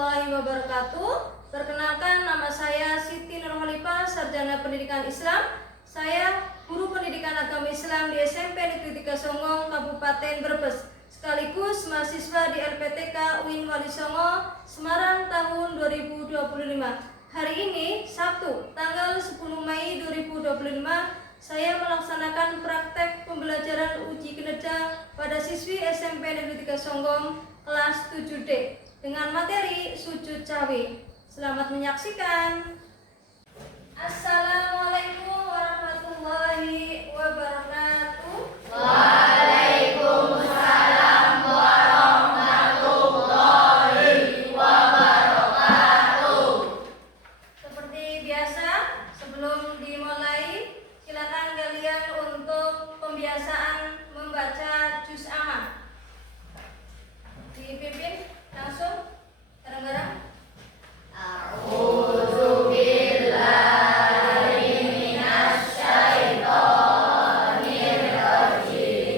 warahmatullahi wabarakatuh. Perkenalkan, nama saya Siti Nurhalifah, Sarjana Pendidikan Islam. Saya guru pendidikan agama Islam di SMP Negeri 3 Songo, Kabupaten Brebes, sekaligus mahasiswa di LPTK UIN Wali Songo, Semarang tahun 2025. Hari ini, Sabtu, tanggal 10 Mei 2025, saya melaksanakan praktek pembelajaran uji kinerja pada siswi SMP Negeri 3 Songgong kelas 7D dengan materi sujud cawe. Selamat menyaksikan. Assalamualaikum warahmatullahi wabarakatuh. Waalaikumsalam warahmatullahi wabarakatuh. Seperti biasa, sebelum dimulai, silakan kalian untuk pembiasaan membaca juz amma. Dipimpin langsung bareng-bareng. A'udzu billahi minasy syaithanir rajim.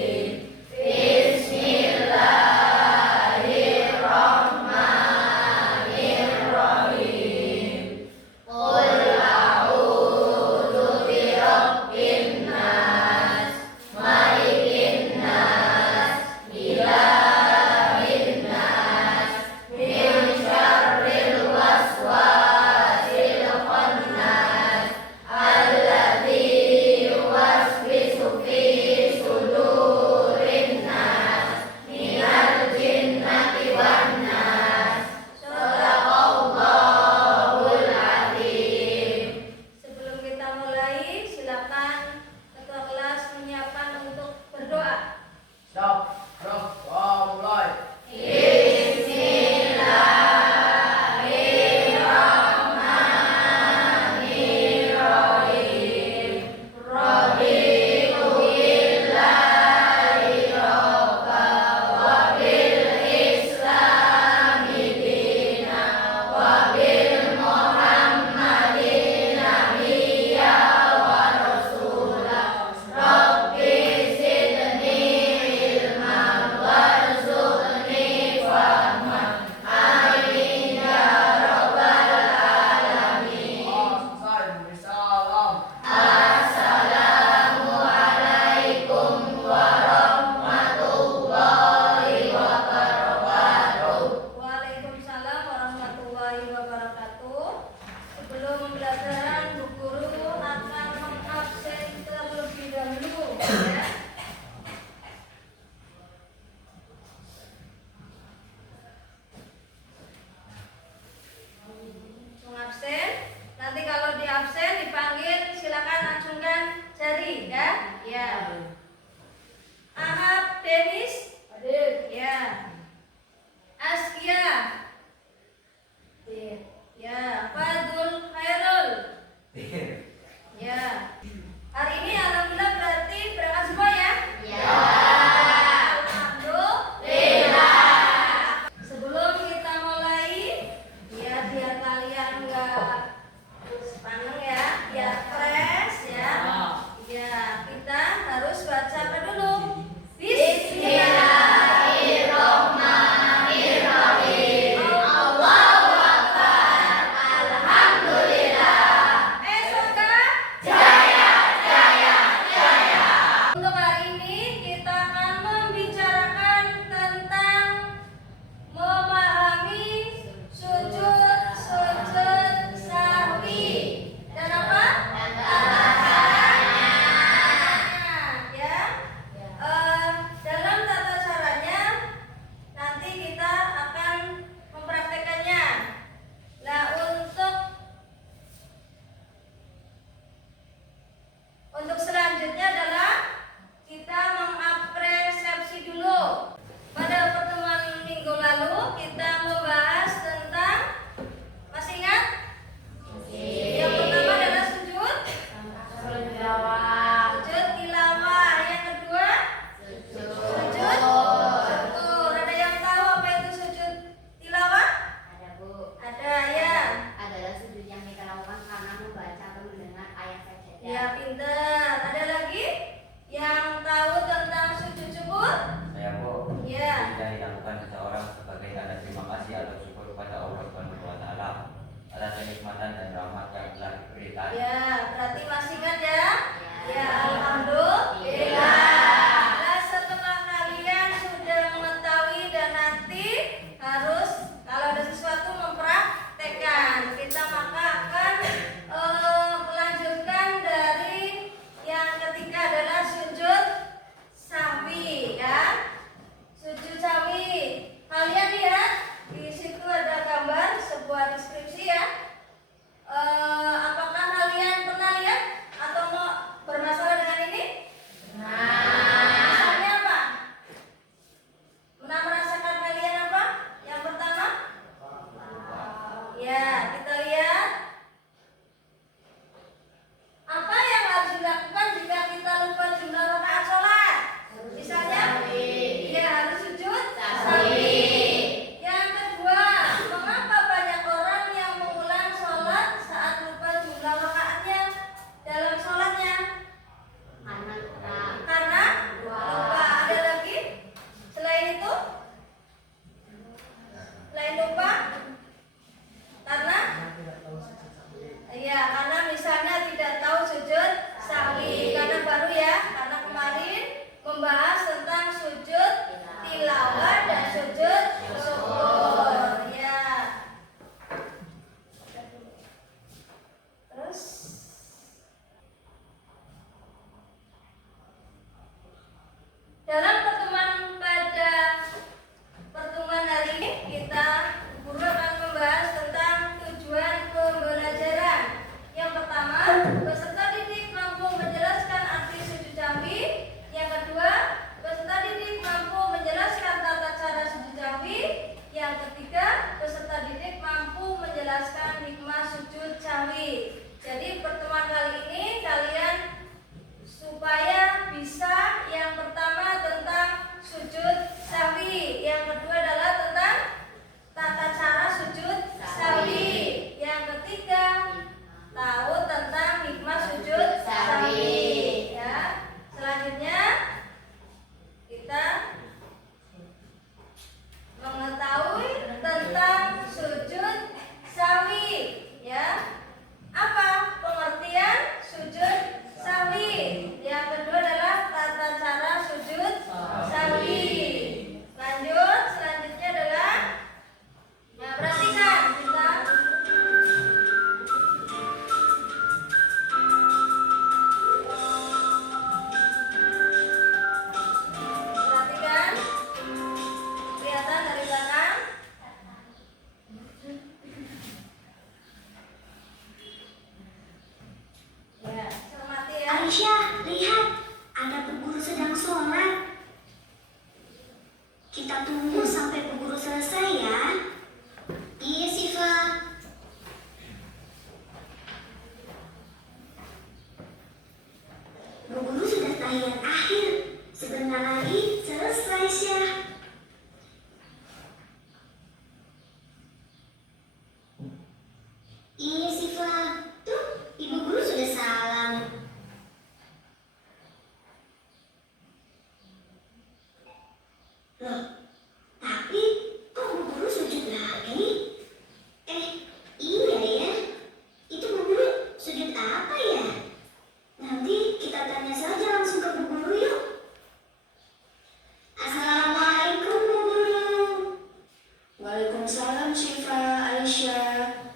Waalaikumsalam Syifa, Aisyah.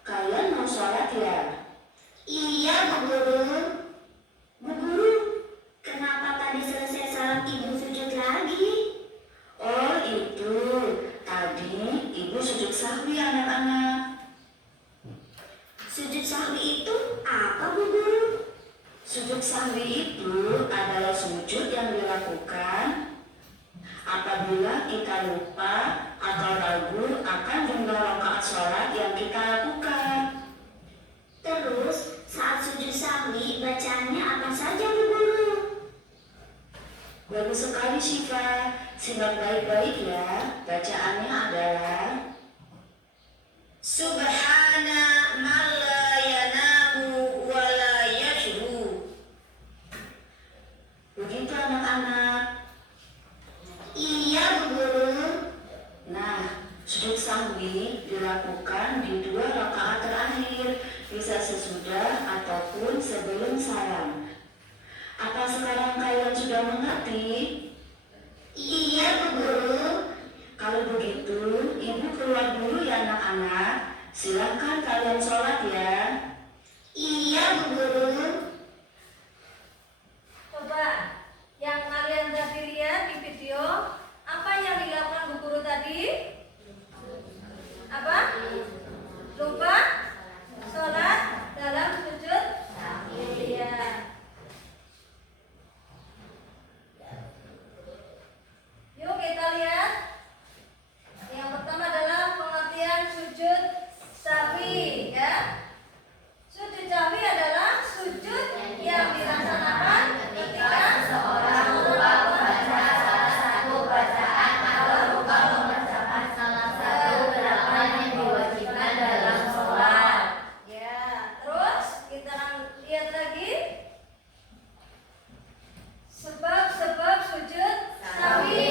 Kalian mau sholat ya? Iya, Bu Guru. Bu Guru, kenapa tadi selesai salat Ibu sujud lagi? Oh itu, tadi Ibu sujud sahwi anak-anak. Sujud sahwi itu apa, Bu Guru? Sujud sahwi itu adalah sujud yang dilakukan apabila kita lupa atau ragu akan jumlah rakaat sholat yang kita lakukan. Terus, saat sujud sahwi, bacaannya apa saja, Bu Guru? Bagus sekali Syifa, simak baik-baik ya. Bacaannya adalah Subhana man la yanamu wa la yashru. begitu anak-anak. Iya, Bu Guru. Nah, sujud sahwi dilakukan di 2 rakaat terakhir, bisa sesudah ataupun sebelum salam. Apa sekarang kalian sudah mengerti? Iya, Bu Guru. Kalau begitu, Ibu keluar dulu ya anak-anak. Silakan kalian sholat ya. Iya, Bu Guru. Coba yang kalian tadi lihat di video, apa yang dilakukan Bu Guru tadi? Apa? Lupa sholat dalam sujud sahwi. Ya. Yuk kita lihat. Yang pertama adalah pengertian sujud sahwi, ya. Sujud sahwi adalah sujud yang dilaksanakan ketika seorang lupa membaca salah satu bacaan atau lupa mengerjakan salah satu gerakan yang diwajibkan dalam sholat. Ya, terus kita lihat lagi sebab-sebab sujud sahwi.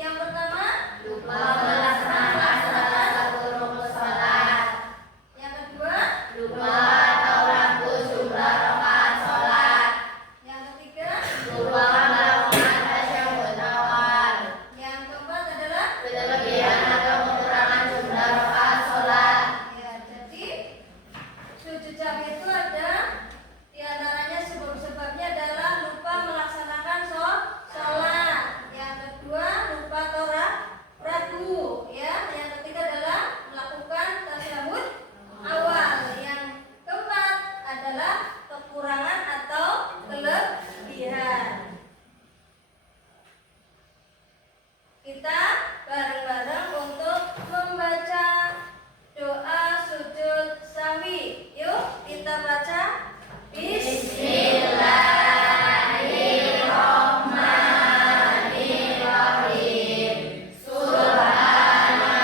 Yang pertama, lupa melaksanakan salah satu rukun sholat. Yang kedua, lupa atau ragu jumlah rakaat sholat. Yang ketiga, lupa melakukan tasyahud awal. Yang keempat adalah berlebihan atau mengurangi jumlah rakaat sholat. Ya, jadi sujud sahwi itu ada di antaranya sebab-sebabnya adalah lupa melaksanakan sholat. Yang kedua, lupa atau ragu, ya. Yang ketiga adalah melakukan tasyahud awal. Yang keempat adalah kekurangan atau kelebihan. Kita bareng-bareng untuk membaca doa sujud sahwi. Yuk kita baca. Bismillahirrahmanirrahim. Subhana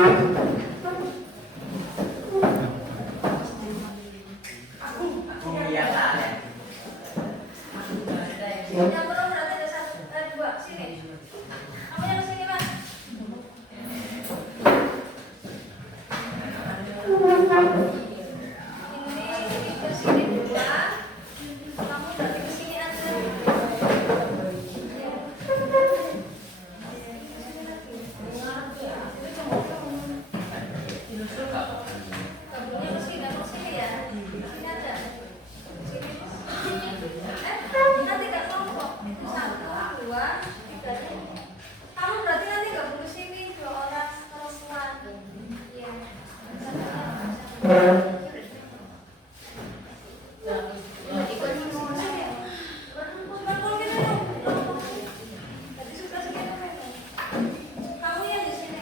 Yang belum berarti ada satu, ada dua. Sini. Kamu yang sini, Mas. Ini ke sini dua. Kamu berarti ke sini aja. Kamunya ke sini, aku sini ya. Sini aja. Sini. Nanti nggak kamu kok. Satu, dua, tiga. Kamu berarti nanti gabung ke sini dua orang perempuan. Iya. Kamu yang di sini.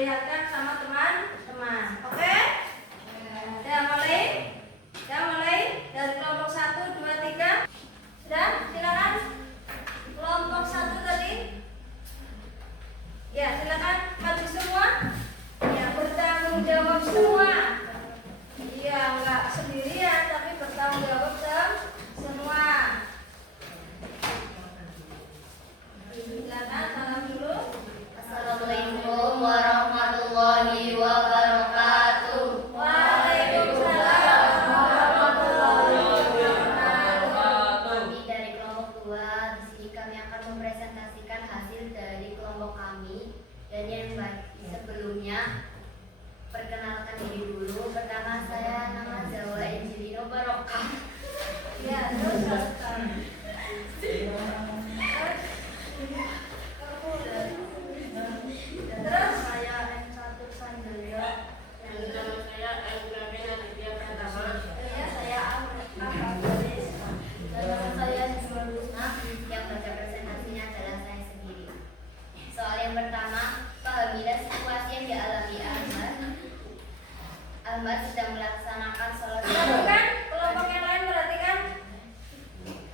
memperlihatkan sama teman-teman. Oke? Udah mulai? Udah mulai? Dari kelompok 1, 2, 3. Sudah? Silakan. Kelompok 1 tadi. Ya, silakan maju semua. Ya, bertanggung jawab semua. Iya, enggak sendirian tapi bertanggung jawab semua. Silakan salam dulu. Assalamualaikum warahmatullahi wabarakatuh. Waalaikumsalam warahmatullahi wabarakatuh. Kami dari kelompok 2, di sini kami akan mempresentasikan hasil dari kelompok kami. Dan yang baik sebelumnya perkenalkan diri dulu. Pertama, saya nama Zawa Angelino Barokah. Ya, terus terus Saya M1 Sanjaya. Nama saya Al-Gulamin Aditya Pratama. Ya, saya Ahmad. Dan nama saya Jual Husna. Yang baca presentasinya adalah saya sendiri. Soal yang pertama, pahamilah situasi yang dialami Ahmad. Ahmad sedang melaksanakan sholat perhatikan kelompok yang lain perhatikan.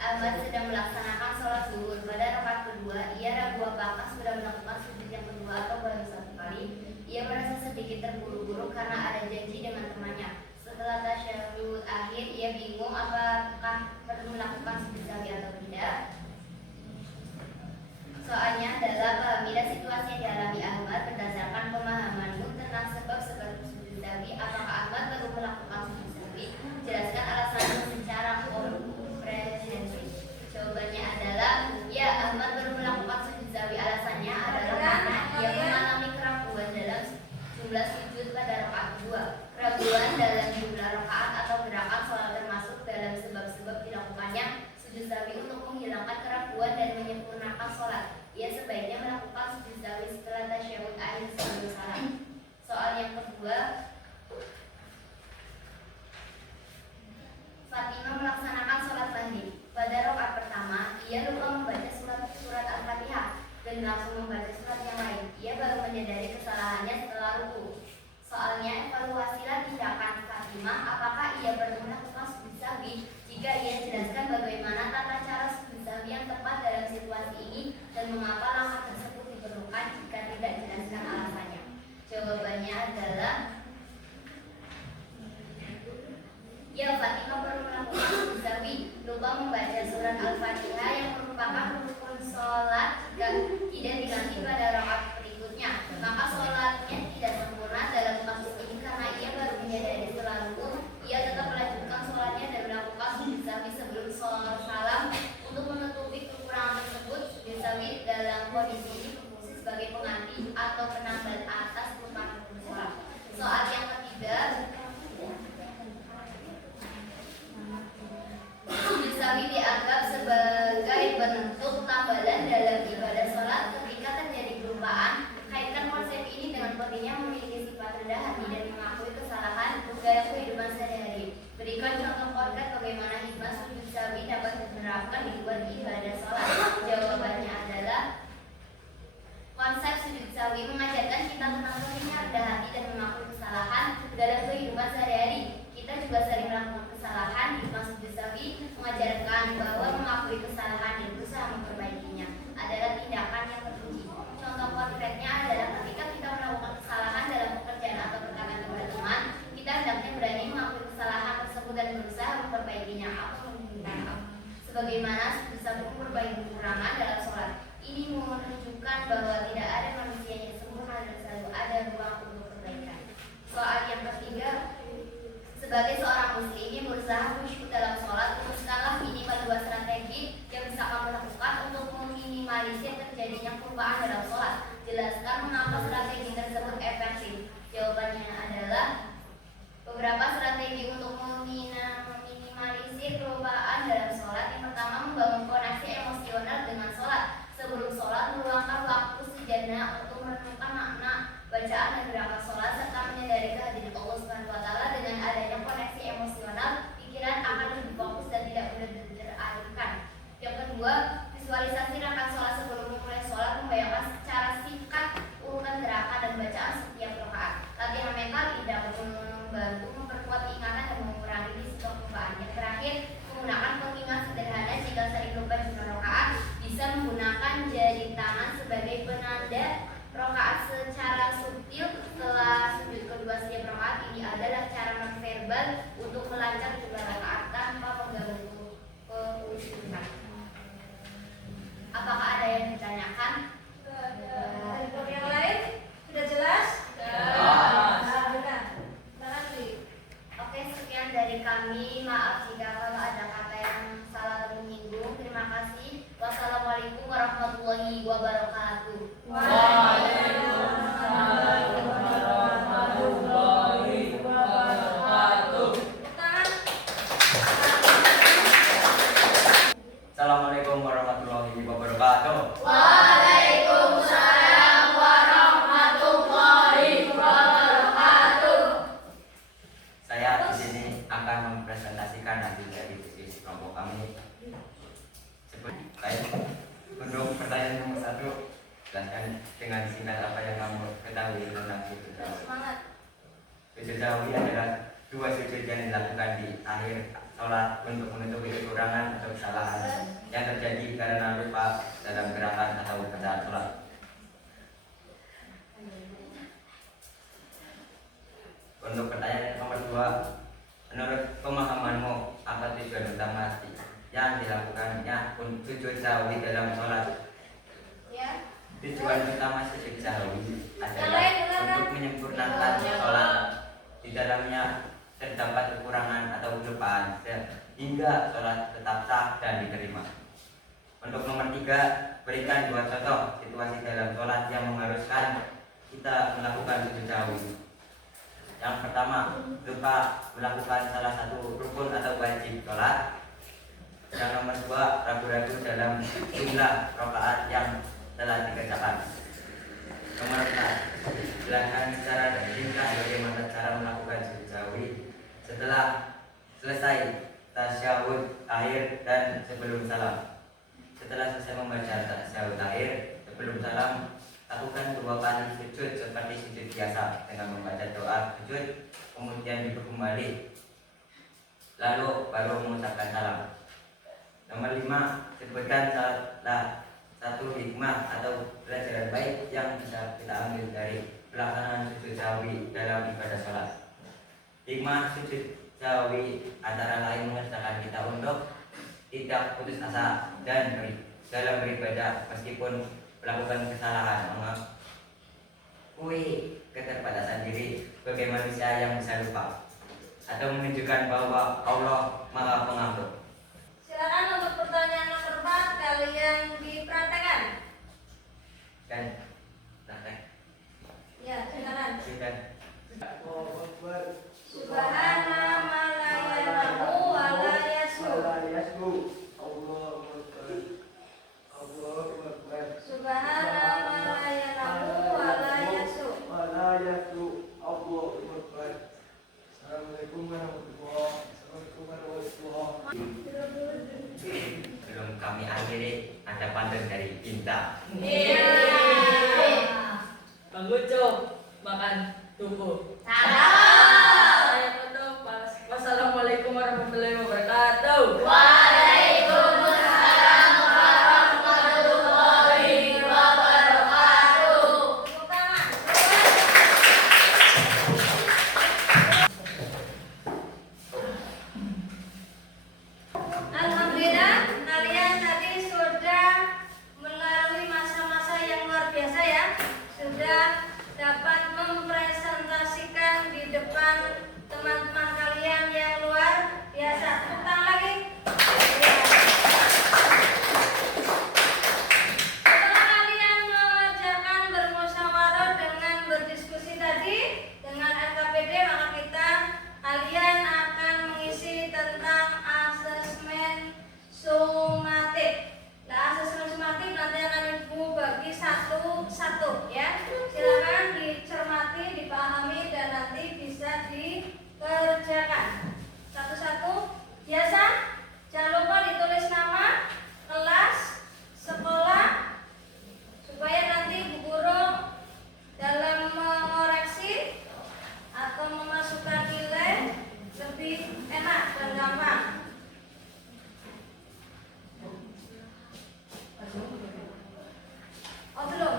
Ahmad sedang melaksanakan sholat zuhur. Pada rakaat kedua, ia ragu apakah sudah melakukan sujud yang kedua atau baru satu kali. Ia merasa sedikit terburu-buru karena ada janji dengan temannya. Setelah tasyahud akhir, ia bingung apakah perlu melakukan sujud sahwi atau tidak. Soalnya adalah pahamilah situasi yang dialami Ahmad berdasarkan pemahamanmu tentang sebab-sebab sujud sahwi. Apakah Ahmad perlu melakukan sujud sahwi? Jelaskan alasanmu secara komprehensif. Jawabannya adalah ya, Ahmad perlu melakukan sujud sahwi. Alasannya adalah karena ia mengalami keraguan dalam jumlah sujud pada rakaat kedua. Keraguan dalam jumlah rakaat atau gerakan sholat termasuk dalam sebab-sebab dilakukannya sujud sahwi untuk menghilangkan keraguan dan menyempurnakan sholat. Ia sebaiknya melakukan sujud sahwi setelah tasyahud akhir sebelum salam. Soal yang kedua, Fatimah melaksanakan sholat maghrib. Pada rakaat pertama, ia lupa membaca surat Al-Fatihah dan langsung membaca surat yang lain. Ia baru menyadari kesalahannya setelah ruku. Soalnya, evaluasilah tindakan Fatimah. Apakah ia perlu melakukan sujud sahwi? Jika ia jelaskan bagaimana tata cara sujud sahwi yang tepat dalam situasi ini dan mengapa langkah tersebut diperlukan jika tidak jelaskan alasannya. Jawabannya adalah ya, Fatimah perlu melakukan sujud sahwi. Lupa membaca surat Al-Fatihah yang merupakan rukun sholat dan tidak diganti pada rakaat berikutnya. Maka sholatnya tidak sempurna dalam kasus ini karena ia baru menyadari setelah ruku. Ia tetap melanjutkan sholatnya dan melakukan sujud sahwi sebelum sholat salam. Untuk menutupi kekurangan tersebut, sujud sahwi dalam kondisi ini berfungsi sebagai pengganti atau penambal atas rukun sholat. Soal yang ketiga, sujud sahwi dianggap sebagai bentuk tambalan dalam ibadah sholat ketika terjadi kelupaan. Kaitkan konsep ini dengan pentingnya memiliki sifat rendah hati dan mengakui kesalahan dalam kehidupan sehari-hari. Berikan contoh konkret bagaimana hikmah sujud sahwi dapat diterapkan di luar ibadah sholat. Jawabannya adalah konsep sujud sahwi mengajarkan kita tentang pentingnya rendah hati dan mengakui kesalahan dalam kehidupan sehari-hari. Kita juga sering melakukan kesalahan. Hikmah sujud sahwi mengajarkan bahwa mengakui kesalahan dan berusaha memperbaikinya adalah tindakan yang terpuji. Contoh konkretnya adalah ketika kita melakukan kesalahan dalam pekerjaan atau perkataan kepada teman, kita hendaknya berani mengakui kesalahan tersebut dan berusaha memperbaikinya atau meminta maaf. Sebagaimana sujud sahwi memperbaiki kekurangan dalam sholat. Ini menunjukkan bahwa tidak ada manusia yang sempurna dan selalu ada ruang untuk perbaikan. Soal yang ketiga, sebagai seorang muslim yang berusaha khusyuk dalam sholat, rumuskanlah minimal 2 strategi yang bisa kamu lakukan untuk meminimalisir terjadinya kelupaan dalam sholat. Jelaskan mengapa strategi tersebut efektif. Jawabannya adalah beberapa strategi untuk meminimalisir kelupaan dalam sholat. Yang pertama, membangun koneksi emosional dengan sholat. Sebelum sholat, meluangkan waktu sejenak untuk merenungkan makna bacaan dan gerakan sholat serta menyadari kehadiran Allah Subhanahu wa Ta'ala. Dengan adanya koneksi emosional, pikiran akan lebih fokus dan tidak mudah teralihkan. Yang kedua, visualisasi rakaat sholat sebelum memulai sholat, membayangkan secara singkat urutan gerakan dan bacaan setiap sebagai penanda rokaat secara subtil setelah sujud kedua setiap rokaat. Ini adalah cara nonverbal untuk melacak jumlah rokaat tanpa mengganggu kekhusyukan. Apakah ada yang ditanyakan? Dari poin yang lain sudah jelas? Benar. Oke, sekian dari kami. Maaf jika kalau ada kata yang salah atau menyinggung. Terima kasih. Wassalamualaikum warahmatullahi wabarakatuh. Assalamualaikum warahmatullahi wabarakatuh. Waalaikumsalam warahmatullahi wabarakatuh. Saya di sini akan mempresentasikan hasil dari diskusi kelompok kami. Baik, untuk pertanyaan nomor 1, jelaskan dengan singkat apa yang kamu ketahui tentang sujud sahwi. Semangat. Sujud sahwi adalah dua sujud yang dilakukan di akhir sholat untuk menutupi kekurangan atau kesalahan yang terjadi karena lupa dalam gerakan atau bacaan sholat. Untuk pertanyaan nomor 2, menurut pemahamanmu apa tujuan utama yang dilakukannya untuk sujud sahwi dalam sholat? Ya. Tujuan utama sujud sahwi adalah untuk menyempurnakan sholat. Di dalamnya terdapat kekurangan atau kelupaan hingga sholat tetap sah dan diterima. Untuk nomor 3, berikan 2 contoh situasi dalam sholat yang mengharuskan kita melakukan sujud sahwi. Yang pertama, lupa melakukan salah satu rukun atau wajib sholat. Yang nomor 2, ragu-ragu dalam jumlah rakaat yang telah dikerjakan. Nomor 4, jelaskan secara ringkas bagaimana cara melakukan sujud sahwi setelah selesai tasyahud akhir dan sebelum salam. Setelah selesai membaca tasyahud akhir sebelum salam, lakukan 2 kali sujud seperti sujud biasa dengan membaca doa sujud, kemudian duduk kembali, lalu baru mengucapkan salam. Nomor 5, sebutkan salah satu hikmah atau pelajaran baik yang bisa kita ambil dari pelaksanaan sujud sahwi dalam ibadah sholat. Hikmah sujud sahwi antara lain mengerjakan kita untuk tidak putus asa dan dalam beribadah meskipun melakukan kesalahan, mengakui keterbatasan diri sebagai manusia yang bisa lupa, atau menunjukkan bahwa Allah Maha Pengampun. Silakan untuk pertanyaan nomor 4 kalian dipraktekkan. Dan praktek. Ya, silakan. Sudah. Subhana ma la ya'lamu wa la yasmu. Subhana ma la ya'lamu wa la yasmu. Assalamualaikum warahmatullahi wabarakatuh. Belum kami akhiri, ada pantun dari Inta. Bang Ucup makan tubuh. Salam. Saya tutup. Wassalamualaikum warahmatullahi wabarakatuh. Waalaikumsalam warahmatullahi wabarakatuh. Tepuk tangan. Alhamdulillah, kalian tadi sudah melalui masa-masa yang luar biasa ya. Sudah dapat mempresentasikan di depan teman-teman kalian yang luar biasa. Tepuk tangan lagi. Setelah kalian mengerjakan bermusyawarah dengan berdiskusi tadi dengan LKPD, maka kalian akan mengisi tentang asesmen sumatif. Nah, asesmen sumatif nanti akan ibu bagi satu-satu ya. Silakan dicermati, dipahami dan nanti bisa dikerjakan satu-satu. Biasa, jangan lupa ditulis nama, kelas, sekolah, supaya nanti Bu Guru dalam mengoreksi atau memasukkan nilai lebih enak dan gampang. Oh belum.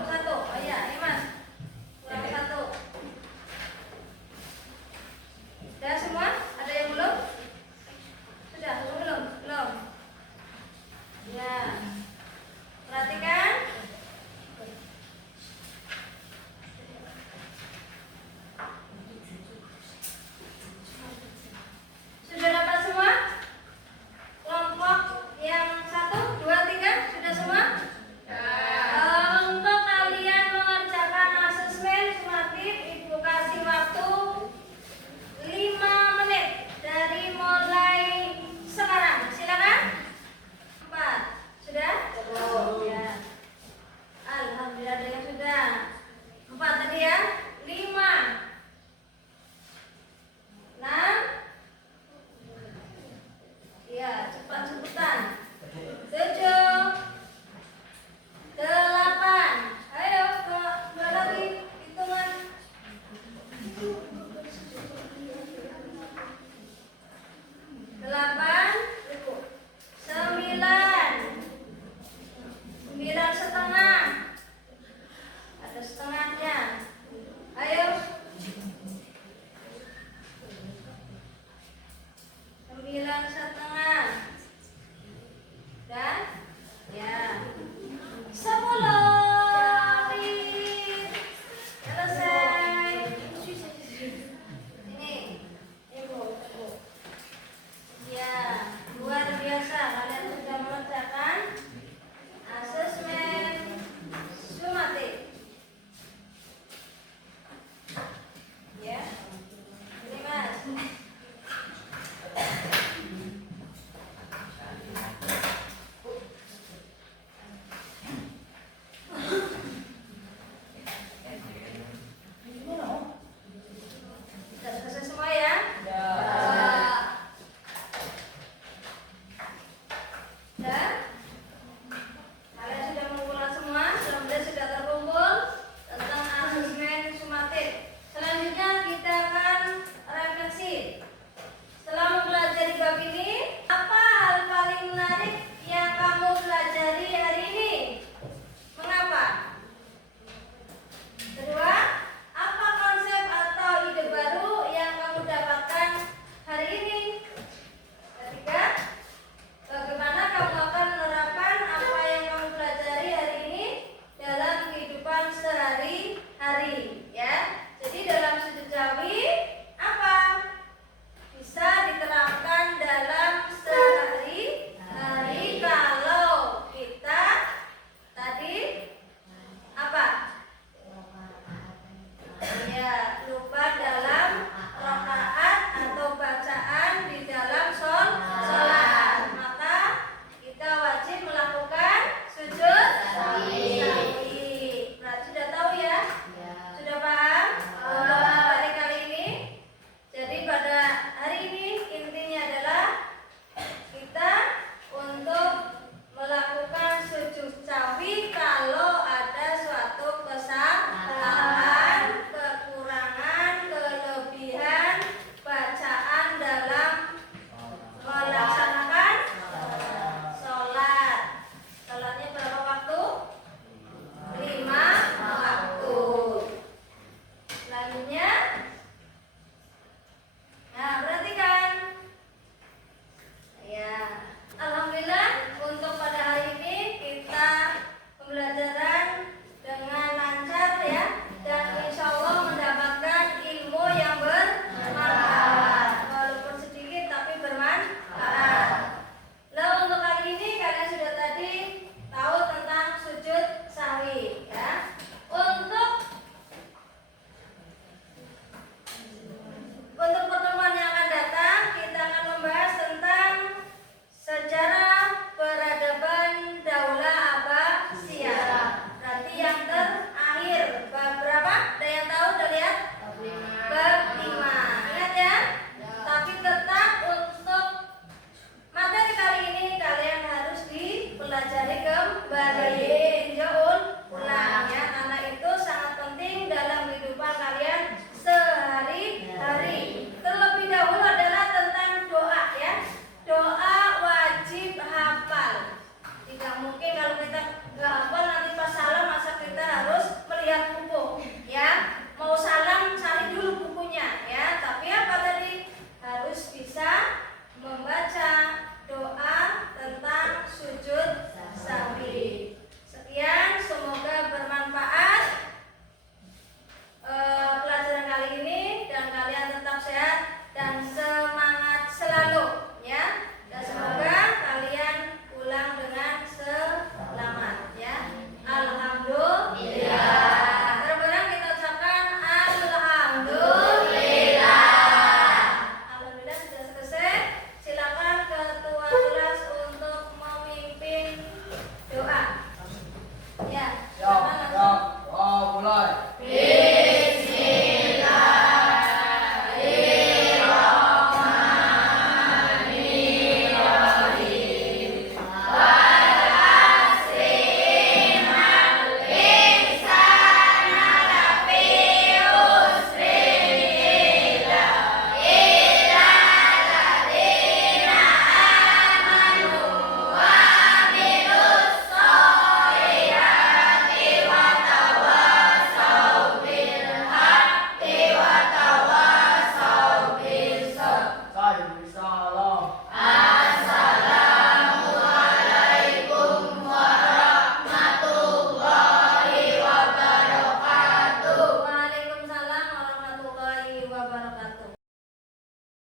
hari.